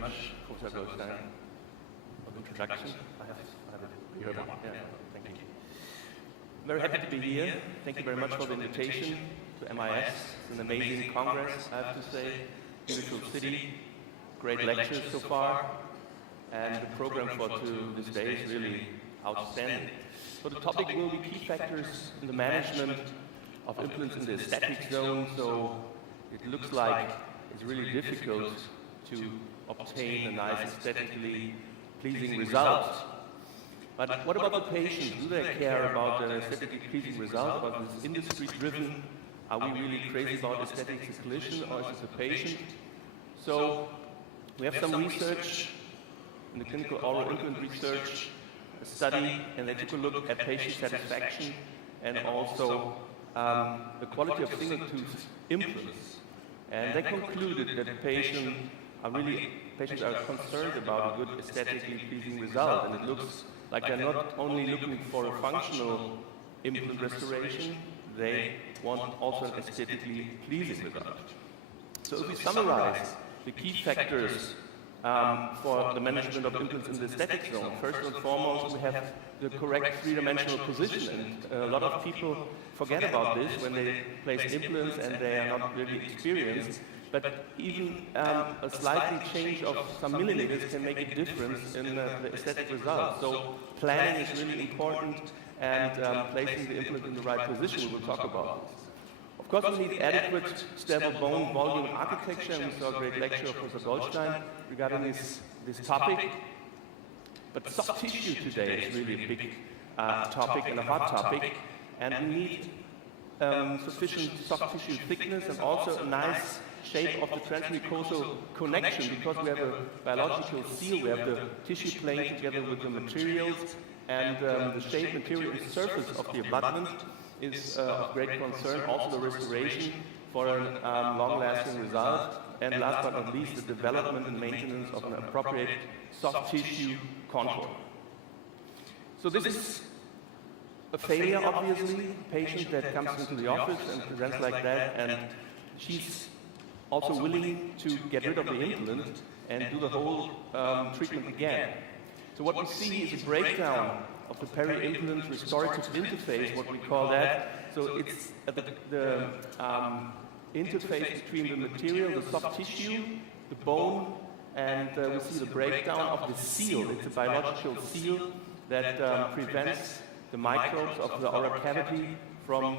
much, Professor Goldstein, for the introduction. I have it here. Yeah, thank you. Very happy to be here. Thank you very much for the invitation to MIS. It's an amazing congress, I have to say. Beautiful city, great lectures so far, and the program for this day is really outstanding. So the topic will be key factors in the management of implants in the aesthetic zone. So it looks like it's really difficult to obtain a nice aesthetically pleasing result. But what about the patients? Do they care about the aesthetically pleasing result, about this industry-driven? Are we really crazy about aesthetics as clinician, or is it the patient? So we have some research in the clinical oral implant research, a study, and they took a look at patient satisfaction and also the quality of single-tooth implants. And they concluded that patients are concerned about a good aesthetically pleasing result, and it looks like they're not only looking for a functional implant restoration, they want also an aesthetically pleasing result. So if we summarize the key factors for the management of implants in the aesthetic zone, first and foremost, we have the correct three-dimensional position, and a lot of people forget about this when they place implants and they are not really experienced. But even a slightly change of some millimeters can make a difference in the aesthetic result. So planning is really important, and placing the implant in the right position, we will talk about this. Of course, we need adequate stable bone volume architecture, and we saw a great lecture of Professor Goldstein regarding this topic. But soft tissue today is really a big topic and a hot topic, and we need sufficient soft tissue thickness and also a nice shape of the transmucosal connection, because we have a biological seal, we have the tissue plane together with the materials, and the shape, material, and surface of the abutment is of great concern. Also the restoration for a long-lasting result, and last but not least, the development and maintenance of an appropriate soft tissue contour. So this is a failure, obviously, a patient that comes into the office and presents like that, and she's also willing to get rid of the implant and do the whole treatment again. So what we see is a breakdown of the peri-implant restorative interface, what we call that. So it's the interface between the material, the soft tissue, the bone, and we see the breakdown of the seal. It's a biological seal that prevents the microbes of the oral cavity from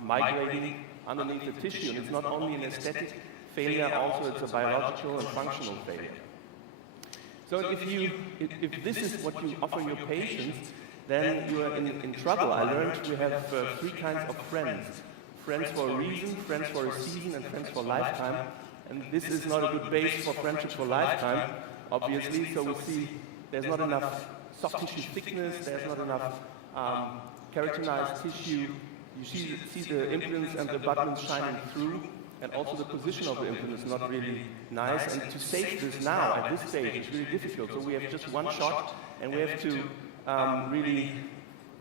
migrating underneath the tissue. And it's not only an aesthetic failure, also it's a biological and functional failure. So if this is what you offer your patients, then you are in trouble. I learned we have three kinds of friends. Friends for a reason, friends for a season, and friends for a lifetime. And this is not a good base for friendship for lifetime, obviously. So we see there's not enough soft tissue thickness, there's not enough keratinized tissue. You see the implants and the abutments shining through, and also the position of the implant is not really nice. And to save this now, at this stage, is really difficult. So we have just one shot, and we have to really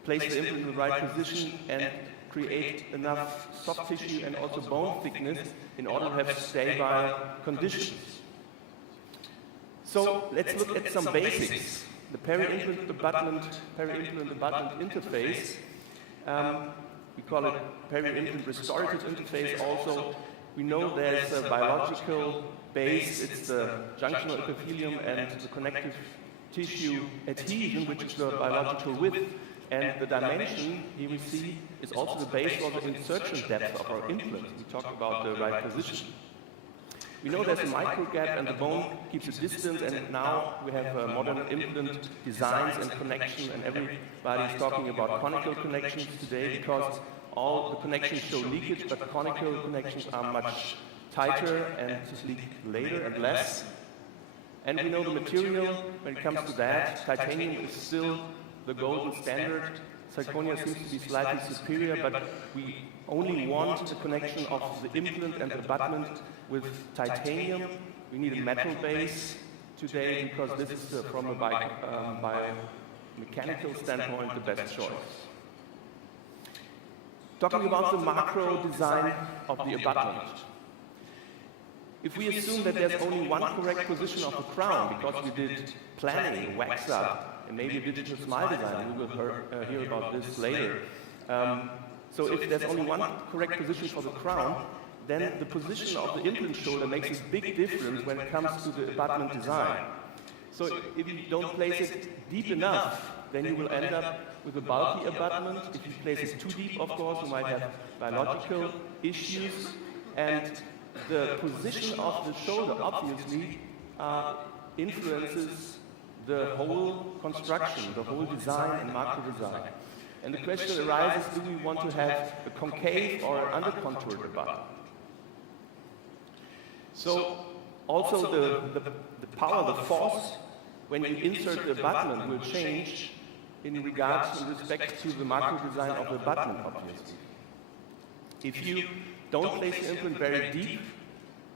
place the implant in the right position and create enough soft tissue and also bone thickness in order to have stable conditions. So let's look at some basics. The peri-implant abutment interface. We call it peri-implant restorative interface also. We know there's a biological base, it's the junctional epithelium and the connective tissue adhesion, which is the biological width. And the dimension, here we see, is also the base for the insertion depth of our implant. We talked about the right position. We know there's a micro gap and the bone keeps a distance, and now we have modern implant designs and connection, and everybody's talking about conical connections today because all the connections show leakage, but conical connections are much tighter and just leak later and less. And we know the material, when it comes to that, titanium is still the golden standard. Zirconia seems to be slightly superior, but we only want the connection of the implant and the abutment with titanium. We need a metal base today because this is from a biomechanical standpoint the best choice. Talking about the macro design of the abutment. If we assume that there's only one correct position of the crown, because we did planning, wax up, and maybe a digital smile design, we will hear about this later. So if there's only one correct position for the crown, then the position of the implant shoulder makes a big difference when it comes to the abutment design. So if you don't place it deep enough, then you will end up with a bulky abutment. If you place it too deep, of course, you might have biological issues. And the position of the shoulder, obviously, influences the whole construction, the whole design and macro design. And the question arises, do we want to have a concave or an under-contoured abutment? So also the power, the force, when you insert the abutment will change in regards in respect to the macro design of the abutment, obviously. If you don't place the implant very deep,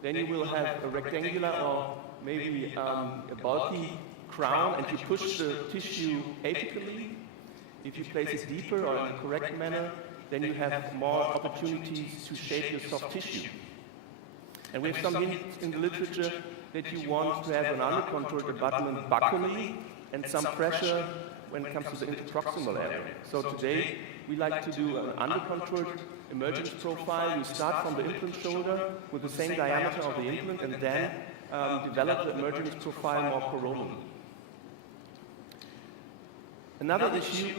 then you will have a rectangular or maybe a bulky crown, and you push the tissue apically. If you place it deeper or in the correct manner, then you have more opportunities to shape your soft tissue. And we have some hints in the literature that you want to have an under-contoured abutment buccally and some pressure when it comes to the interproximal area. So today we like to do an under-contoured emergence profile. You start from the implant shoulder with the same diameter of the implant and then develop the emergence profile more coronally. Another issue,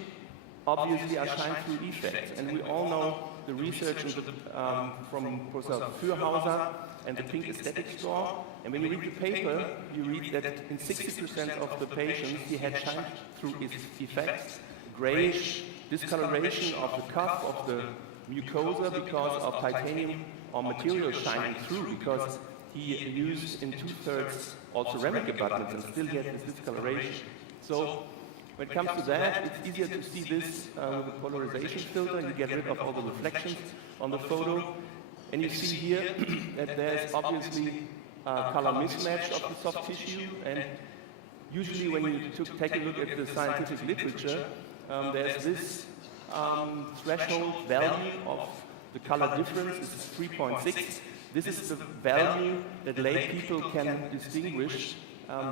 obviously, are shine-through effects. And we all know the research from Professor Fürhauser and the pink aesthetic score. And when you read the paper, you read that in 60% of the patients, he had shine-through effects, grayish discoloration of the cuff of the mucosa because of titanium or material shining through, because he used in 2/3 all ceramic abutments and still get this discoloration. So when it comes to that, it's easier to see this with a polarization filter. You get rid of all the reflections on the photo. And you see here that there's obviously a color mismatch of the soft tissue. And usually when you take a look at the scientific literature, there's this threshold value of the color difference. This is 3.6. This is the value that lay people can distinguish.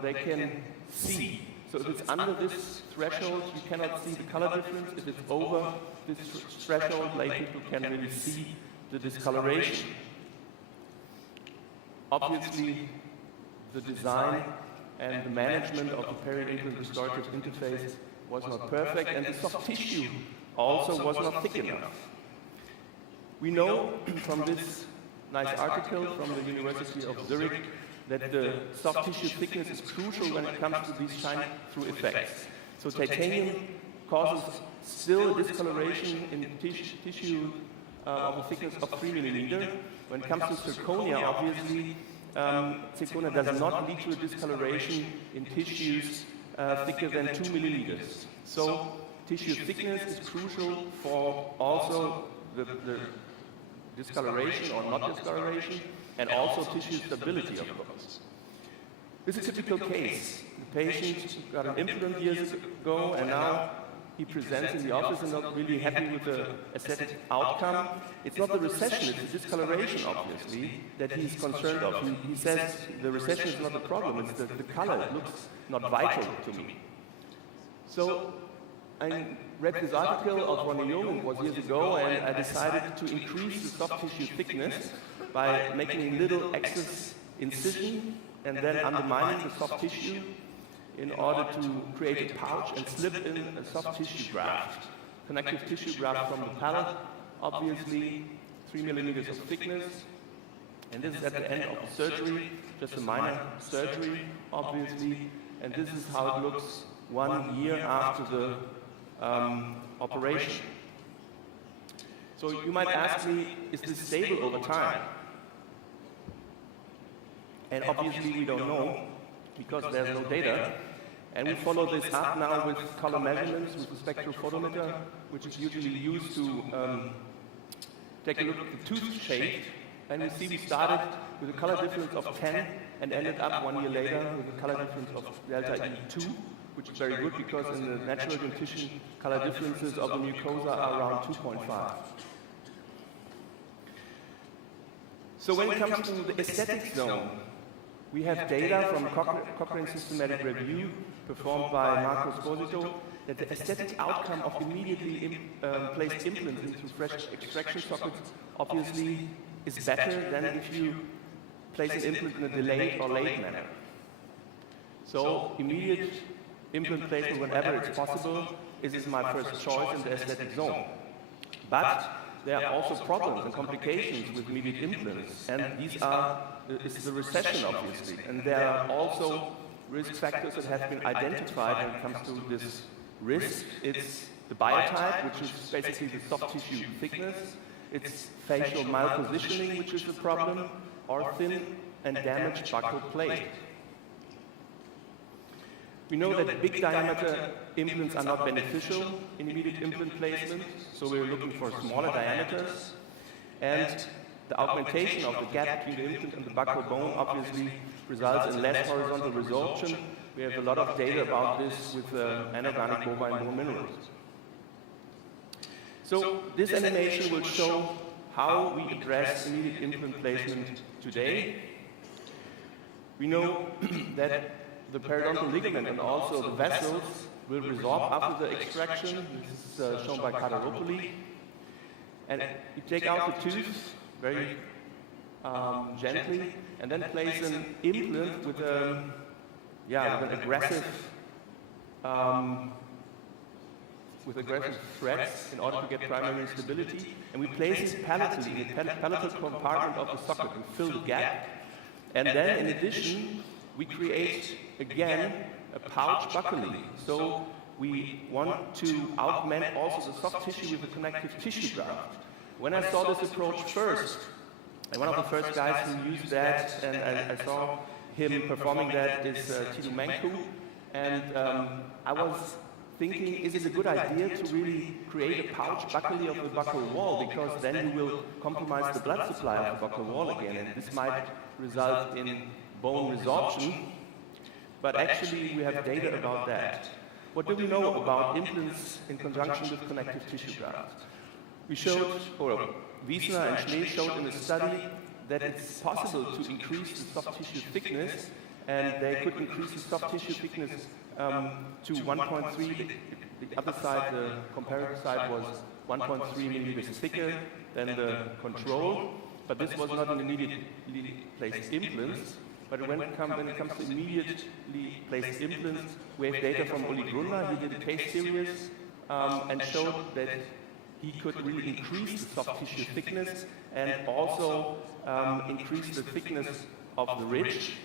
They can see. So if it's under this threshold, you cannot see the color difference. If it's over this threshold, lay people can really see the discoloration. Obviously, the design and the management of the peri-implant restorative interface was not perfect, and the soft tissue also was not thick enough. We know from this nice article from the University of Zurich that the soft tissue thickness is crucial when it comes to these shine-through effects. So titanium causes still a discoloration in tissue of a thickness of 3 millimeter. When it comes to zirconia, obviously, zirconia does not lead to a discoloration in tissues thicker than 2 millimeters. So tissue thickness is crucial for also the discoloration or not discoloration, and also tissue stability, of course. This is a typical case. The patient got an implant years ago, and now he presents in the office and not really happy with the aesthetic outcome. It's not the recession, it's the discoloration, obviously, that he's concerned of. He says the recession is not the problem, it's the color. It looks not vital to me. So I read this article of Ronnie Jung, it was years ago, and I decided to increase the soft tissue thickness by making a little excess incision and then undermining the soft tissue in order to create a pouch and slip in a soft tissue graft, connective tissue graft from the palate, obviously 3 millimeters of thickness. And this is at the end of the surgery, just a minor surgery, obviously. And this is how it looks 1 year after the operation. So you might ask me, is this stable over time? And obviously we don't know, because there's no data. And we follow this up now with color measurements with the spectrophotometer, which is usually used to take a look at the tooth shape. And we see we started with a color difference of 10 and ended up 1 year later with a color difference of delta E2, which is very good because in the natural dentition, color differences of the mucosa are around 2.5. So when it comes to the aesthetic zone, we have data from Cochrane Systematic Review performed by Marco Esposito that the aesthetic outcome of immediately placed implants into fresh extraction sockets obviously is better than if you place an implant in a delayed or late manner. So immediate implant placement whenever it's possible is my first choice in the aesthetic zone. But there are also problems and complications with immediate implants, and these are the recession, obviously. And there are also risk factors that have been identified when it comes to this risk. It's the biotype, which is basically the soft tissue thickness. It's facial malpositioning, which is a problem, or thin and damaged buccal plate. We know that big diameter implants are not beneficial in immediate implant placement, so we're looking for smaller diameters. And the augmentation of the gap between the implant and the buccal bone obviously results in less horizontal resorption. We have a lot of data about this with anorganic bovine bone minerals. So this animation will show how we address immediate implant placement today. We know that the periodontal ligament and also the vessels will resorb after the extraction. This is shown by Kadaropoli. And you take out the tooth very gently and then place an implant with an aggressive threads in order to get primary stability. And we place it palatally in the palatal compartment of the socket and fill the gap. And then in addition, we create, again, a pouch buccally. So we want to augment also the soft tissue with a connective tissue graft. When I saw this approach first, and one of the first guys who used that, and I saw him performing that, is Tito Manku. And I was thinking, is it a good idea to really create a pouch buccally of the buccal wall? Because then you will compromise the blood supply of the buccal wall again, and this might result in bone resorption, but actually we have data about that. What do we know about implants in conjunction with connective tissue grafts? We showed, or Wiesner and Schnee showed in a study that it's possible to increase the soft tissue thickness, and they could increase the soft tissue thickness to 1.3. The other side, the comparative side, was 1.3 millimeters thicker than the control, but this was not an immediately placed implants. But when it comes to immediately placed implants, we have data from Uli Grunder. He did a case series and showed that he could really increase the soft tissue thickness and also increase the thickness of the ridge.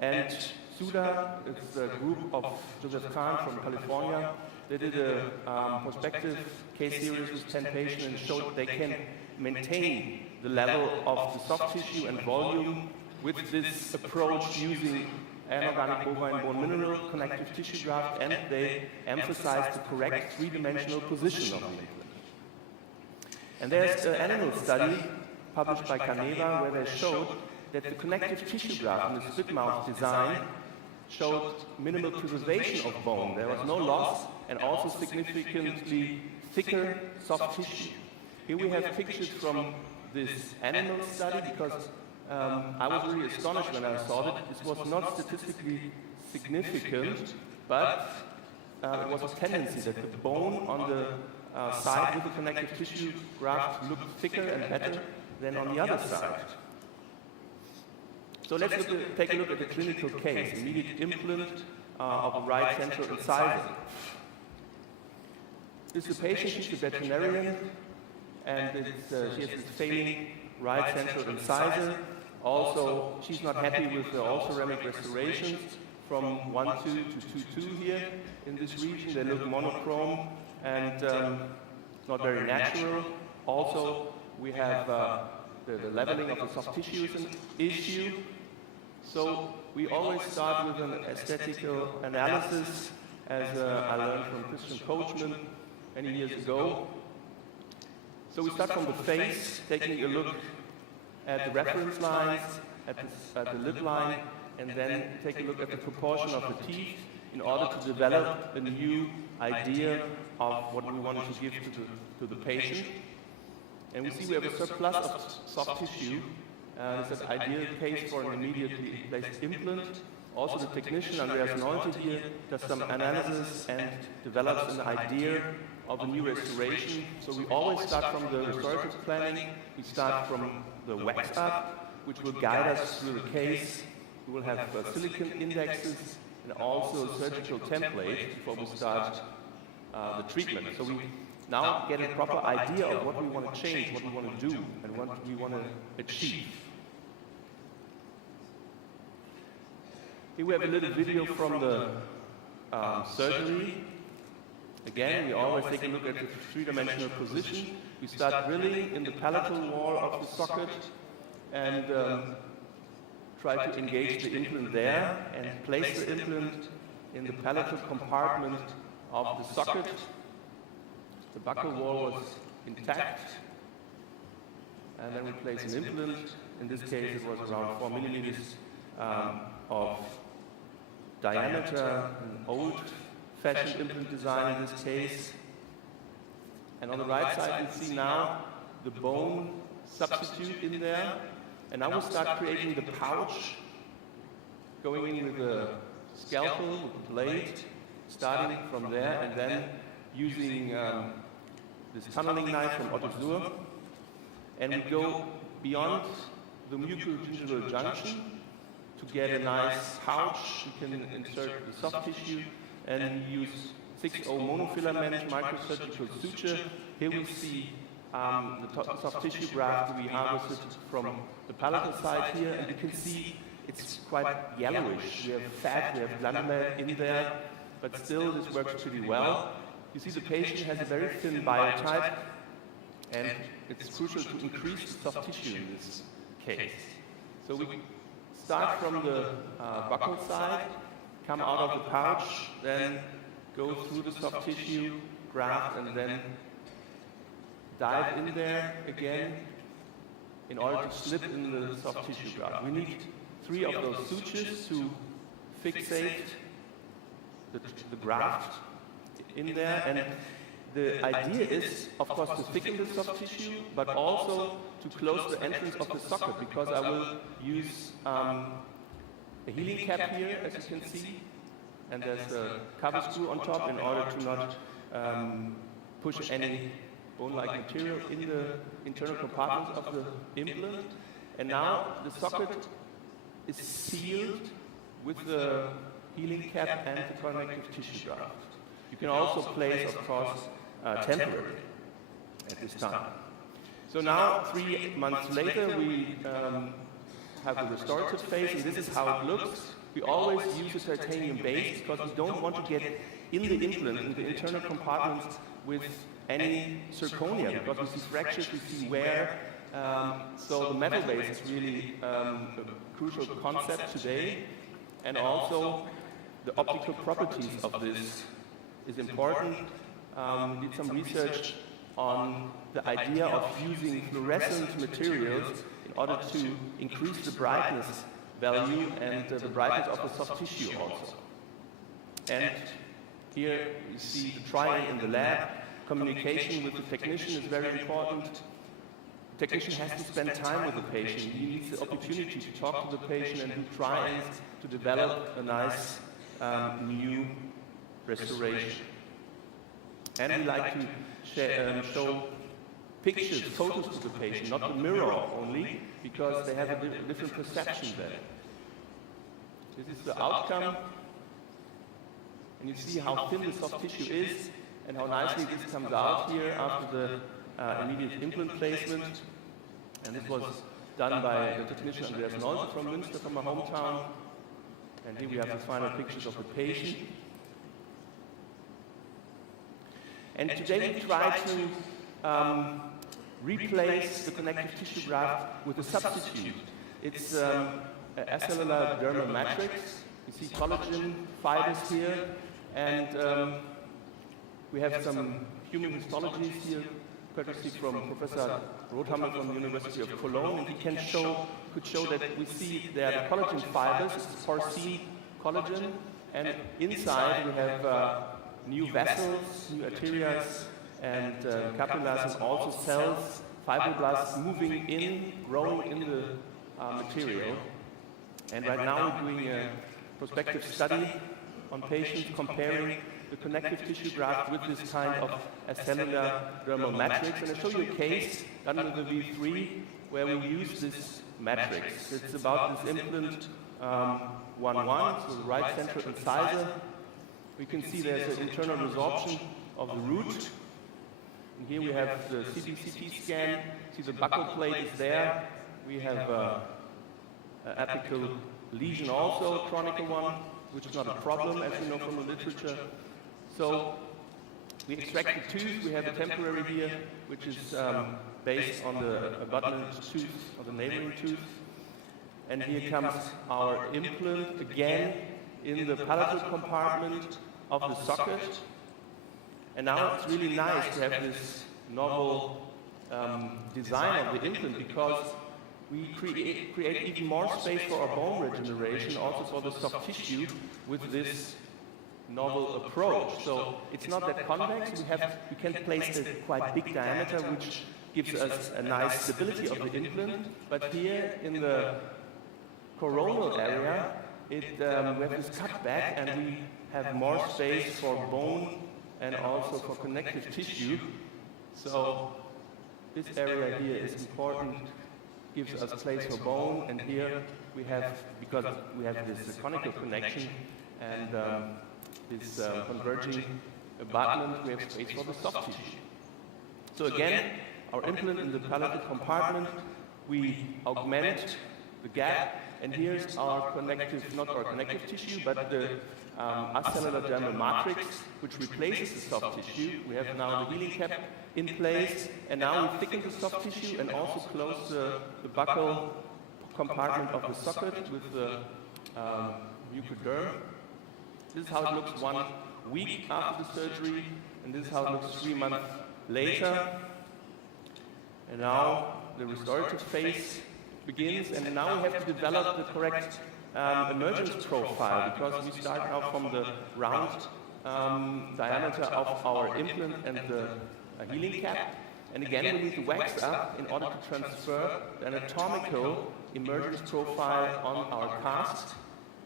And Suda, it's a group of Joseph Kahn from California. They did a prospective case series with 10 patients and showed they can maintain the level of the soft tissue and volume with this approach using anorganic bovine bone mineral connective tissue graft, and they emphasize the correct three-dimensional position of the implant. And there's an animal study published by Caneva where they showed that the connective tissue graft in the split mouth design showed minimal preservation of bone. There was no loss and also significantly thicker soft tissue. Here we have pictures from this animal study because I was really astonished when I saw it. This was not statistically significant, but it was a tendency that the bone on the side with the connective tissue graft looked thicker and better than on the other side. So let's take a look at the clinical case, immediate implant of a right central incisor. This is a patient, she's a veterinarian, and she has this failing right central incisor. Also, she's not happy with the all-ceramic restorations from 1.2 to 2.2 here in this region. They look monochrome and not very natural. Also, we have the leveling of the soft tissue is an issue. So we always start with an aesthetical analysis, as I learned from Christian Coachman many years ago. So we start from the face, taking a look at the reference lines, at the lip line, and then take a look at the proportion of the teeth in order to develop a new idea of what we want to give to the patient. And we see we have a surplus of soft tissue. It's an ideal case for an immediately placed implant. Also, the technician, Andreas Nolte here, does some analysis and develops an idea of a new restoration. So we always start from the restorative planning. We start from the wax up, which will guide us through the case. We will have silicon indexes and also a surgical template before we start the treatment. So we now get a proper idea of what we want to change, what we want to do, and what we want to achieve. Here we have a little video from the surgery. Again, we always take a look at the three-dimensional position. We start drilling in the palatal wall of the socket and try to engage the implant there and place the implant in the palatal compartment of the socket. The buccal wall was intact, and then we place an implant. In this case, it was around 4 millimeters of diameter, an old-fashioned implant design in this case. And on the right side, you see now the bone substitute in there. And now we start creating the pouch, going in with the scalpel, with the blade, starting from there, and then using this tunneling knife from Otto Suhr. And we go beyond the mucogingival junction to get a nice pouch. You can insert the soft tissue and use 6O monofilament microsurgical suture. Here we see the soft tissue graft that we harvested from the palatal side here, and you can see it's quite yellowish. We have fat, we have glandular in there, but still this works pretty well. You see the patient has a very thin biotype, and it's crucial to increase the soft tissue in this case. So we start from the buccal side, come out of the pouch, then go through the soft tissue graft, and then dive in there again in order to slip in the soft tissue graft. We need 3 of those sutures to fixate the graft in there, and the idea is, of course, to thicken the soft tissue, but also to close the entrance of the socket, because I will use a healing cap here, as you can see, and there's a cover screw on top in order to not push any bone-like material in the internal compartments of the implant. And now the socket is sealed with the healing cap and the connective tissue graft. You can also place, of course, temporary at this time. So now, 3 months later, we have the restorative phase, and this is how it looks. We always use a titanium base because we don't want to get in the implant, in the internal compartments, with any zirconia, because we see fractures, we see wear. So the metal base is really a crucial concept today, and also the optical properties of this is important. We did some research on the idea of using fluorescent materials in order to increase the brightness value and the brightness of the soft tissue also. And here you see the trying in the lab. Communication with the technician is very important. The technician has to spend time with the patient. He needs the opportunity to talk to the patient and do try-ins to develop a nice new restoration. And we like to show pictures, photos to the patient, not the mirror only, because they have a different perception there. This is the outcome, and you see how thin the soft tissue is and how nicely this comes out here after the immediate implant placement. And this was done by the technician Andreas Nolte from Münster, from my hometown. And here we have the final pictures of the patient. And today we try to replace the connective tissue graft with a substitute. It's acellular dermal matrix. You see collagen fibers here, and we have some human histologies here, courtesy from Professor Rothammer from the University of Cologne, and he could show that we see there the collagen fibers, it's porcine collagen, and inside we have new vessels, new arterias, and capillaries, and also cells fibroblasts moving in, growing in the material. And right now we're doing a prospective study on patients comparing the connective tissue graft with this kind of acellular dermal matrix. And I'll show you a case done with the V3 where we use this matrix. It's about this implant 1-1, so the right central incisor. We can see there's an internal resorption of the root. And here we have the CBCT scan. See the buccal plate is there. We have an apical lesion also, a chronic one, which is not a problem, as you know from the literature. So we extract the tooth. We have a temporary here, which is based on the abutment tooth of the neighboring tooth. And here comes our implant again in the palatal compartment of the socket. And now it's really nice to have this novel design of the implant because we create even more space for our bone regeneration, also for the soft tissue with this novel approach. So it's not that convex. We can place a quite big diameter, which gives us a nice stability of the implant. But here in the coronal area, we have this cutback, and we have more space for bone and also for connective tissue. So this area here is important, gives us place for bone, and here we have, because we have this conical connection and this converging abutment, we have space for the soft tissue. So again, our implant in the palatal compartment, we augment the gap, and here's our connective, not our connective tissue, but the acellular dermal matrix, which replaces the soft tissue. We have now the healing cap in place, and now we thicken the soft tissue and also close the buccal compartment of the socket with the mucoderm. This is how it looks 1 week after the surgery, and this is how it looks 3 months later. And now the restorative phase begins, and now we have to develop the correct emergence profile, because we start now from the round diameter of our implant and the healing cap. And again, we need to wax up in order to transfer the anatomical emergence profile on our cast.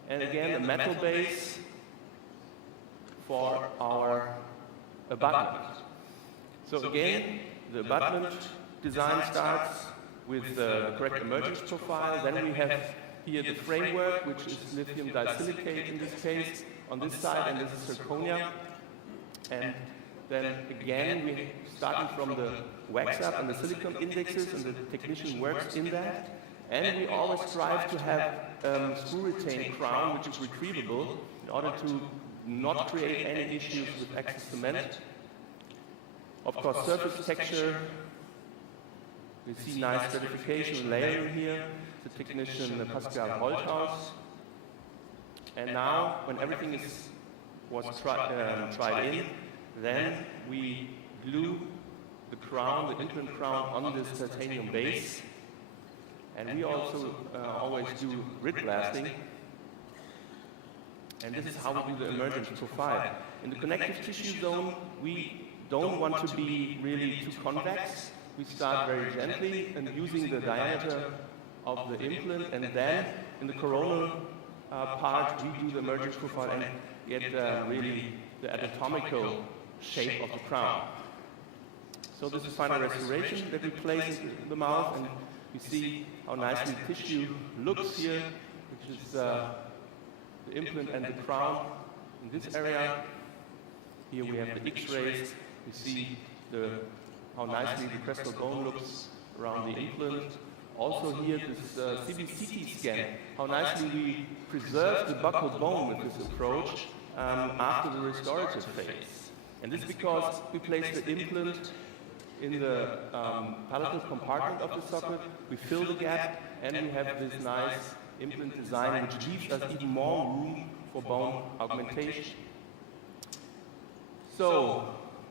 And again, a metal base for our abutment. So again, the abutment design starts with the correct emergence profile. Then we have here the framework, which is lithium disilicate in this case, on this side, and this is zirconia. And then again, we starting from the wax up and the silicone indexes, and the technician works in that. And we always strive to have screw retain crown, which is retrievable, in order to not create any issues with excess cement. Of course, surface texture. We see nice stratification layering here. The technician Pascal Holthaus. And now, when everything was tried in, then we glue the crown, the implant crown, on this titanium base. And we also always do grid blasting. And this is how we do the emergence profile. In the connective tissue zone, we don't want to be really too convex. We start very gently and using the diameter of the implant, and then in the coronal part, we do the emergence profile and get really the anatomical shape of the crown. So this is final restoration that we place in the mouth, and you see how nicely the tissue looks here, which is the implant and the crown in this area. Here we have the X-rays. You see how nicely the crestal bone looks around the implant. Also here, this CBCT scan, how nicely we preserve the buccal bone with this approach after the restorative phase. And this is because we place the implant in the palatal compartment of the socket, we fill the gap, and we have this nice implant design which leaves us even more room for bone augmentation. So,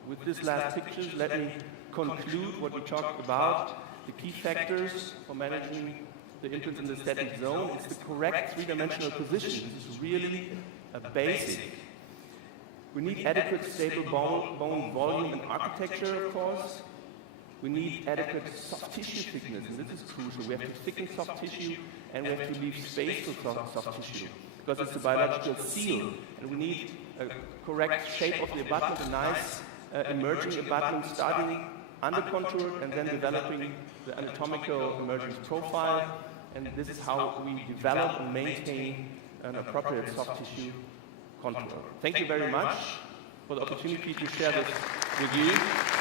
with this last picture, let me conclude what we talked about. The key factors for managing the implant in the static zone is the correct three-dimensional position. This is really a basic. We need adequate stable bone volume and architecture, of course. we need adequate soft tissue thickness, and this is crucial. We have to thicken soft tissue, and we have to leave space for soft tissue, because it's a biological seal, and we need a correct shape of the abutment, a nice emerging abutment, starting under contour and then developing the anatomical emergence profile, and this is how we develop and maintain an appropriate soft tissue contour. Thank you very much for the opportunity to share this with you.